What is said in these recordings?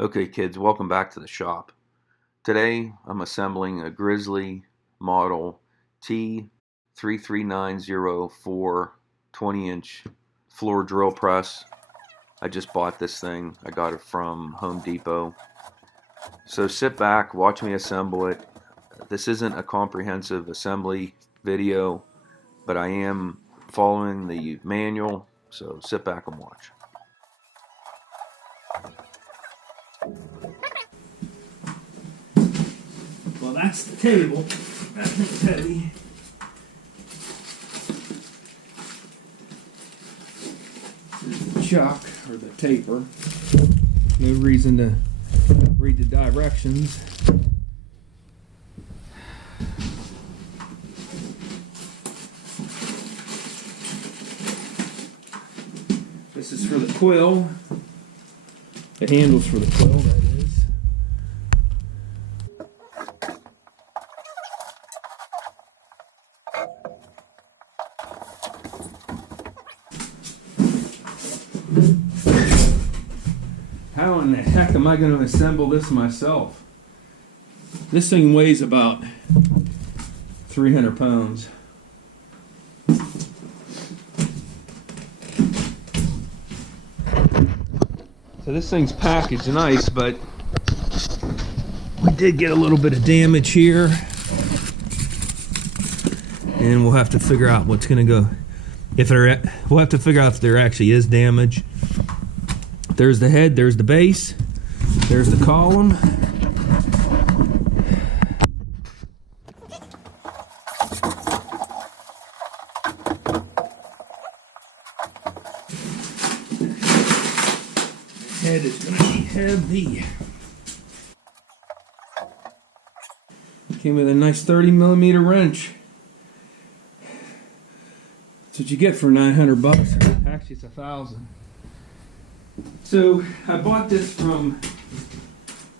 Okay kids, welcome back to the shop. Today I'm assembling a Grizzly model T33904 20-inch floor drill press. I just bought this thing. I got it from Home Depot. So sit back, watch me assemble it. This isn't a comprehensive assembly video, but I am following the manual, so sit back and watch. Well, that's the table. That thing's heavy. There's the chuck, or the taper. No reason to read the directions. This is for the quill. The handle's for the quill, that is. How in the heck am I going to assemble this myself? This thing weighs about 300 pounds. So this thing's packaged nice, but we did get a little bit of damage here. And we'll have to figure out what's going to go. We'll have to figure out if there actually is damage. There's the head, there's the base, there's the column. The head is going to be heavy. Came with a nice 30mm wrench. That's what you get for 900 bucks. Actually, it's 1,000. So I bought this from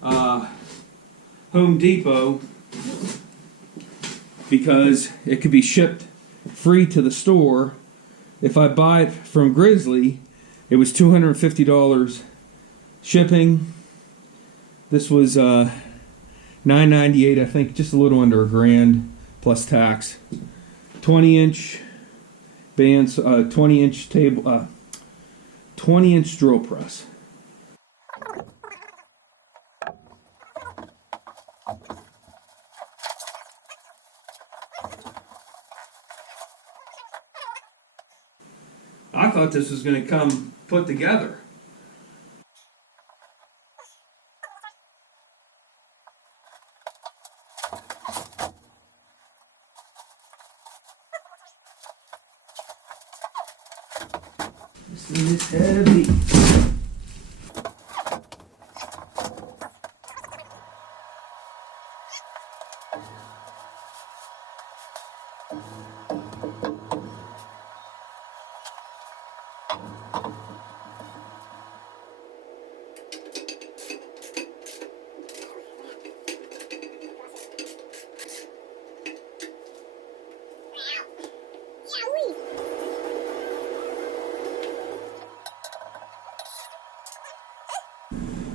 Home Depot because it could be shipped free to the store. If I buy it from Grizzly, it was $250 shipping. This was $9.98, I think, just a little under $1,000 plus tax. 20-inch bands, 20-inch table. 20-inch drill press. I thought this was going to come put together. This thing is heavy.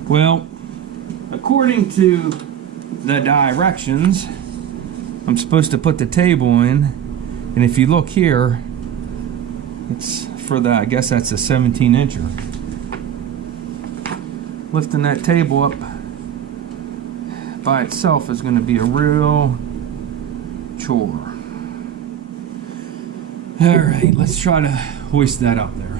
Well, according to the directions, I'm supposed to put the table in, and if you look here, it's for the, I guess that's a 17-incher. Lifting that table up by itself is going to be a real chore. Alright, let's try to hoist that up there.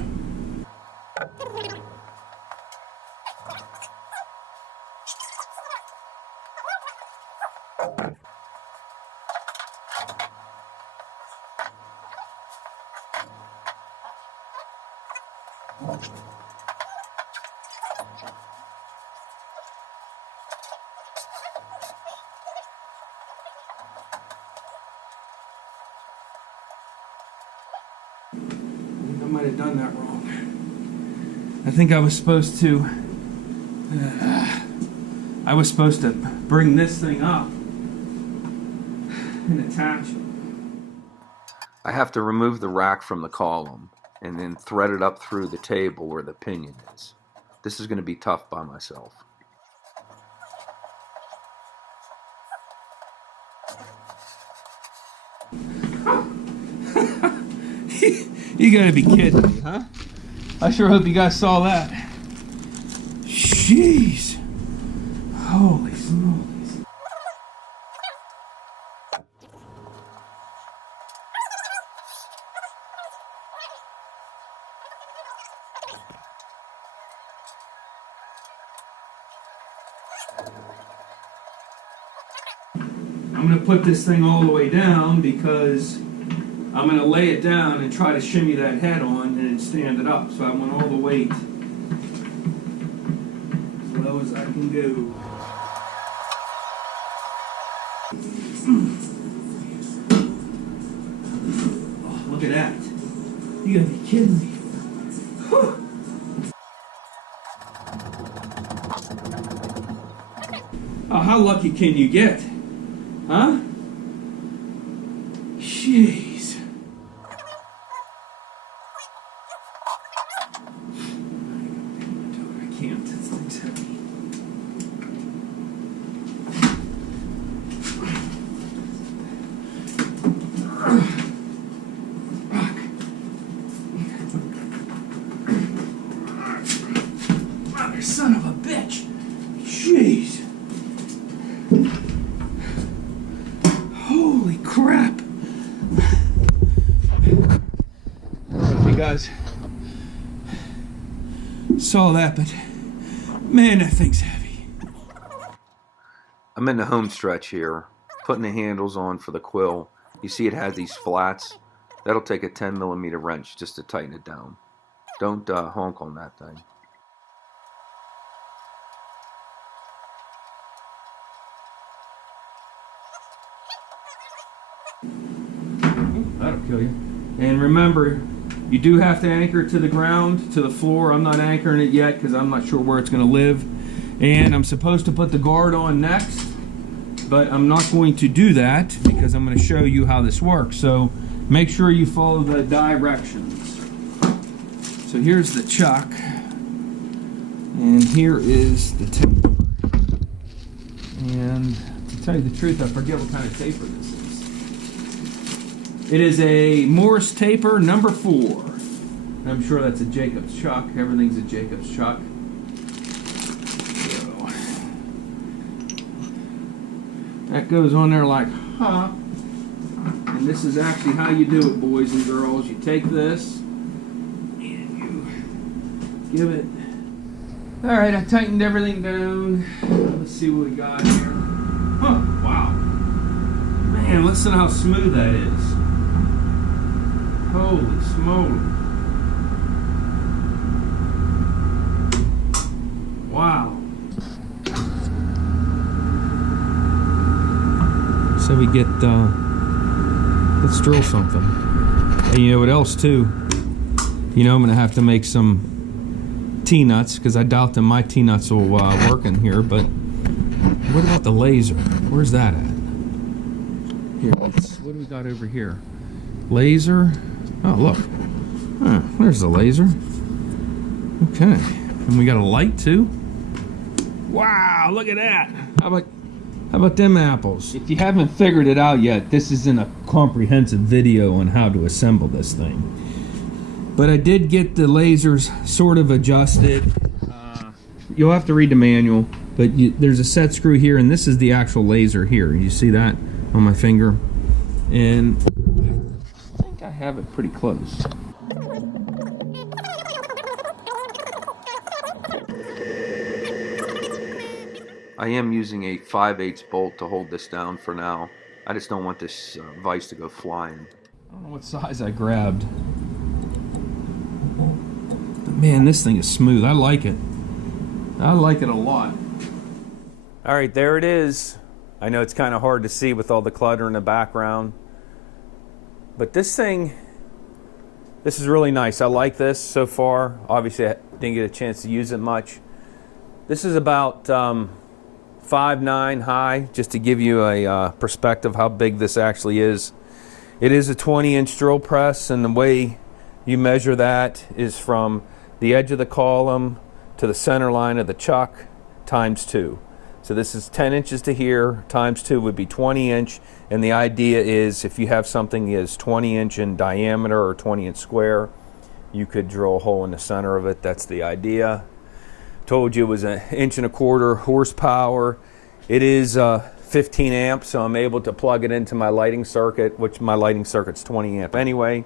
I might have done that wrong. I think I was supposed to bring this thing up and attach it. I have to remove the rack from the column. and then thread it up through the table where the pinion is. This is going to be tough by myself. You gotta be kidding me, huh? I sure hope you guys saw that. Jeez. Holy smokes. I'm gonna put this thing all the way down because I'm going to lay it down and try to shimmy that head on and stand it up. So I want all the weight as low as I can go. Oh, look at that. You gotta be kidding me. Whew. Oh, how lucky can you get? Huh? Jeez. Son of a bitch. Jeez. Holy crap. I don't know if you guys saw that, but man, that thing's heavy. I'm in the home stretch here, putting the handles on for the quill. You see it has these flats. That'll take a 10mm wrench just to tighten it down. Don't honk on that thing. That'll kill you. And remember, you do have to anchor it to the ground, to the floor. I'm not anchoring it yet because I'm not sure where it's going to live. And I'm supposed to put the guard on next, but I'm not going to do that because I'm going to show you how this works. So make sure you follow the directions. So here's the chuck, and here is the taper. And to tell you the truth, I forget what kind of taper this is. It is a Morse taper number 4. I'm sure that's a Jacob's chuck. Everything's a Jacob's chuck. So, that goes on there like, huh. And this is actually how you do it, boys and girls. You take this and you give it. All right, I tightened everything down. Let's see what we got here. Huh, wow. Man, listen to how smooth that is. Holy smoke. Wow. So we get, let's drill something. And you know what else too? You know, I'm gonna have to make some T-nuts because I doubt that my T-nuts will work in here, but what about the laser? Where's that at? Here, what do we got over here? Laser. Oh, look. Huh, there's the laser. Okay. And we got a light too. Wow, look at that. How about them apples? If you haven't figured it out yet, this isn't a comprehensive video on how to assemble this thing. But I did get the lasers sort of adjusted. You'll have to read the manual, but there's a set screw here, and this is the actual laser here. You see that on my finger? And I think I have it pretty close. I am using a 5/8 bolt to hold this down for now. I just don't want this vise to go flying. I don't know what size I grabbed. But man, this thing is smooth. I like it. I like it a lot. All right, there it is. I know it's kind of hard to see with all the clutter in the background. But this thing, this is really nice. I like this so far. Obviously, I didn't get a chance to use it much. This is about 5'9" high, just to give you a perspective how big this actually is. It is a 20-inch drill press, and the way you measure that is from the edge of the column to the center line of the chuck times 2. So this is 10 inches to here, times 2 would be 20 inch. And the idea is if you have something that is 20 inch in diameter or 20 inch square, you could drill a hole in the center of it. That's the idea. Told you it was 1.25 inch horsepower. It is 15 amps, so I'm able to plug it into my lighting circuit, which my lighting circuit's 20 amp anyway.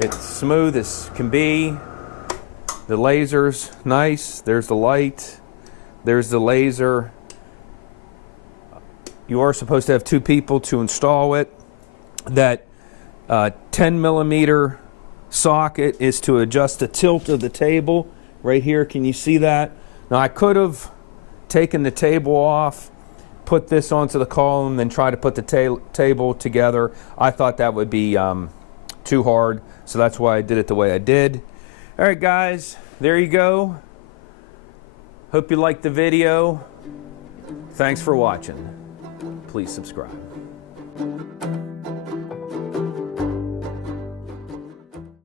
It's smooth as can be. The laser's nice. There's the light. There's the laser. You are supposed to have 2 people to install it. That 10 millimeter socket is to adjust the tilt of the table. Right here, can you see that? Now I could have taken the table off, put this onto the column, then try to put the table together. I thought that would be too hard, so that's why I did it the way I did. All right, guys, there you go. Hope you liked the video. Thanks for watching. Please subscribe.